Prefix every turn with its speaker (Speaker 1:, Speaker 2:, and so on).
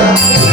Speaker 1: Hare